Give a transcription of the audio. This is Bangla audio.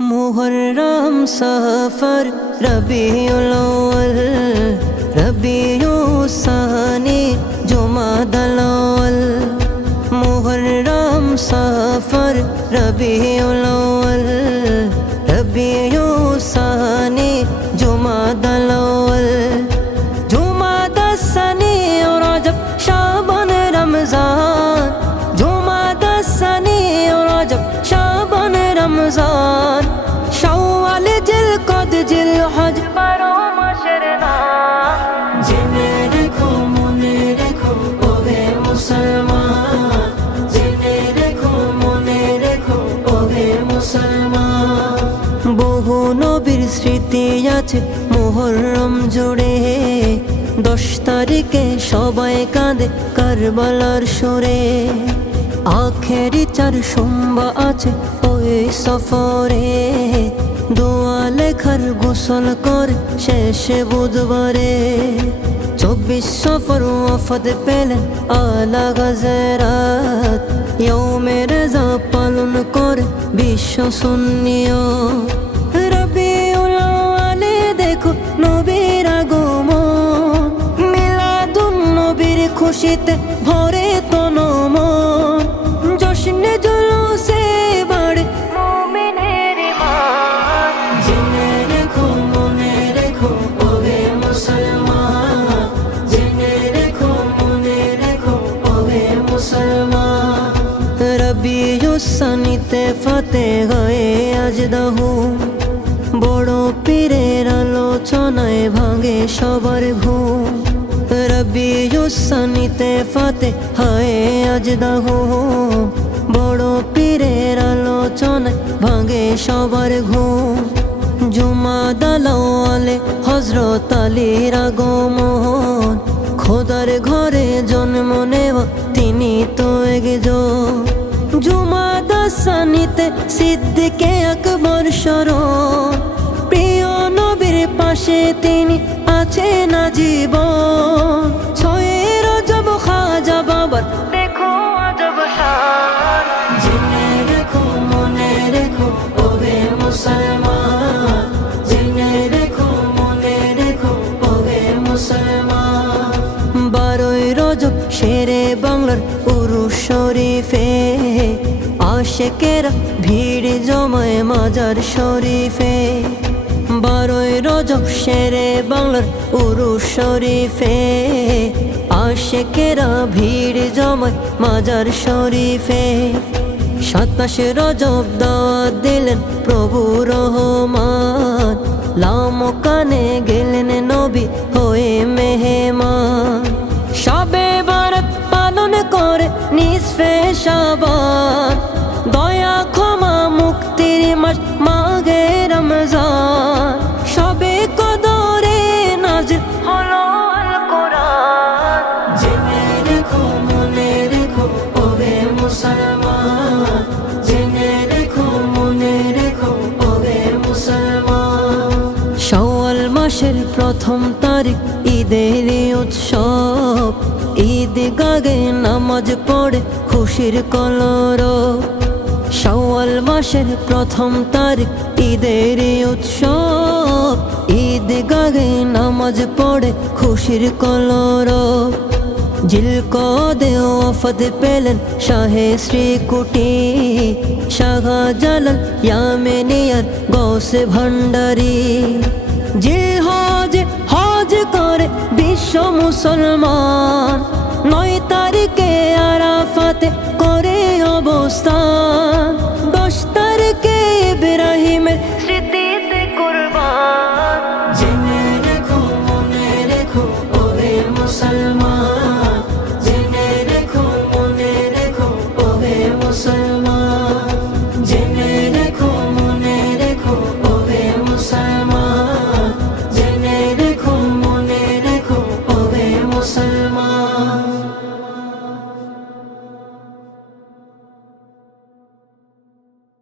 मुहर्रम सफर रबीउल अव्वल रबीउस सानी जुमादल अव्वल मुहर्रम सफर रबीउल अव्वल रबीउस सानी जुमादल अव्वल जुमादस सानी और रजब शाबान रमजान जुमादस सानी और रजब शाबान रमजान शव्वाल जिलकद जिलहज बारो मासेर नाम जेने रेखो मने रेखो ओगे मुसलमान जेने रेखो मने रेखो ओगे मुसलमान बहु नबीर स्मृति आछे मुहर्रम जुड़े 10 तारिखे सबाई काঁদে কারবালার সুরে आखेरी 4 সোমবার আছে ওই সফরে দোয়া লেখার গোসল করে শেষে বুধবারে 24 সফর ওয়াফাত পেলেন আলা গাজরাত ইয়াউমে রেজা পালন করে বিশ্ব সুন্নিয়ত রবিউল আউয়ালে দেখো নবীর আগমন মিলাদুন নবীর খুশিতে ভরে তন মন জশ্নে জুলুসে বাড়ে মুমিনের ঈমান জেনে রেখো মনে রেখো ওহে মুসলমান জেনে রেখো মনে রেখো ওহে মুসলমান রবিউস সানিতে ফাতে হয়ে আজ দাহুম বড় পীরের আলোচনায় ভাঙে সবার ঘুম রবিউস সানিতে ফাতে হয় আজ দাহুম বড় পীরের আলোচনায় ভাঙে সবার ঘুম জুমাদাল আউয়ালে হযরত আলীর আগমন খোদার ঘরে জন্ম নেওয়া তিনি তো একজন জুমাদাস সানিতে সিদ্দিকে আকবর স্মরণ প্রিয় নবীর পাশে তিনি আছেন আজীবন 6 রজব খাজা বাবার দেখো আজব শান জেনে রেখো মনে রেখো ওহে মুসলমান জেনে রেখো মনে রেখো ওহে মুসলমান 12 রজব শেরে বাংলার উরুস শরীফে আশেকেরা ভিড় জমায় মাজার শরীফে 12 রজব শেরে বাংলার উরুস শরীফে আশেকেরা ভিড় জমায় মাজার শরীফে 27 রজব দাওয়াত দিলেন প্রভু রহমান লামকানে গেলেন নবী হয়ে মেহমান শবে বরাত পালন করে নিসফে শাবান দয়া ক্ষমা মুক্তির মাস মাহে রমজান শবে কদরে নাজিল হলো আল কোরআন জেনে রেখো মনে রেখো ওহে মুসলমান জেনে রেখো মনে রেখো ওহে মুসলমান শাওয়াল মাসের প্রথম তারিখ ঈদের উৎসব ঈদ গাগে নামাজ পড়ে খুশির কলরব শাওয়াল মাসের প্রথম তারিখ ঈদের উৎসব ঈদ গাগে নামাজ পড়ে খুশির কলরব জিলকদে ওয়াফাত পেলেন শাহে শ্রীকুটি শাহজালাল ইয়ামেনিয়ার গৌসে ভান্ডারী জিলহজে হজ করে বিশ্ব মুসলমান 9 তারিখে আরাফাতে করে অবস্থান 10 তারিখে ইব্রাহিমের স্মৃতিতে কুরবান জেনে রেখো মনে রেখো ওহে মুসলমান